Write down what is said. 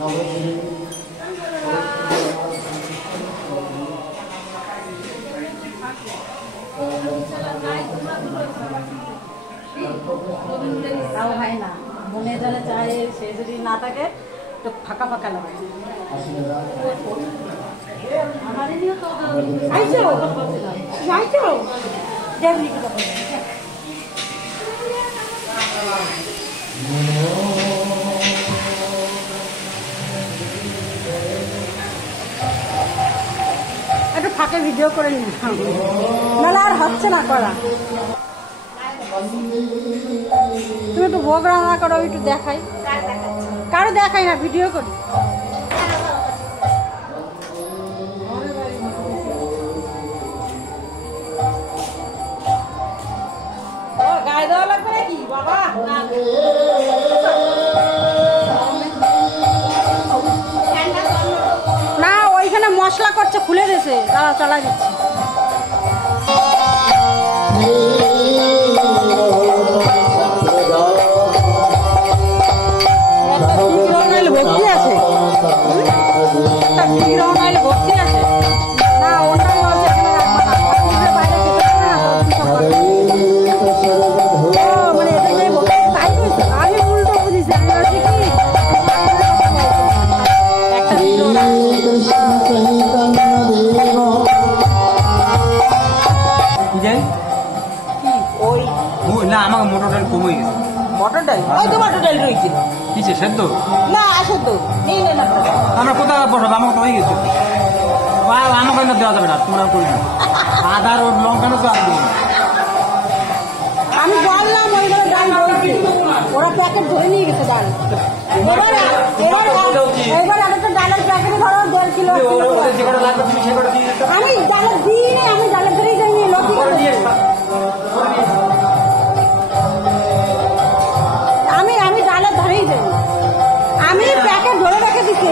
তাও হয় না, মনে জানে চায় সে যদি না থাকে তো ফাঁকা ফাঁকা লাগে। একটু ফাঁকে ভিডিও করে নিন, নাহলে আর হচ্ছে না করা। তুমি একটু ভোগ রান্না করো, একটু দেখাই। কারো দেখাই না, ভিডিও করি। গায়ে দেওয়া লাগবে নাকি বাবা? না, ওইখানে মশলা করছে, খুলে দিয়েছে, তারা চালাই দিচ্ছে। ভর্তি আছে, ভর্তি আছে। না, ওটা বাইরে মানে তাই হয়েছে। আমি উল্টো বুঝেছি, আমি বলছি কি না আমাকে মোটর ডাল কমে গেছে। মটর ডাল? ওই তো মটর ডাল রয়েছে। কিসে সেদ্ধ? না, সেদ্ধ নেই। না, আমরা কোথায় বসাবো? আমাকে তো হয়ে গেছে। আমাকে না দেওয়া যাবে না, তোমরা করি না। আদার ওর লঙ্কা তো আমি বললাম ওইগুলো ডাল রয়েছে, ওরা প্যাকেট ধরে নিয়ে গেছে ডাল। এবার একটা ডালের প্যাকেট ধরো 1.5 কিলো। আমি ডালের দিই, আমি ডালের ধরেই যাইনি। আমি ডালের ধরেই যাই, আমি প্যাকেট ধরে রেখে দিচ্ছি।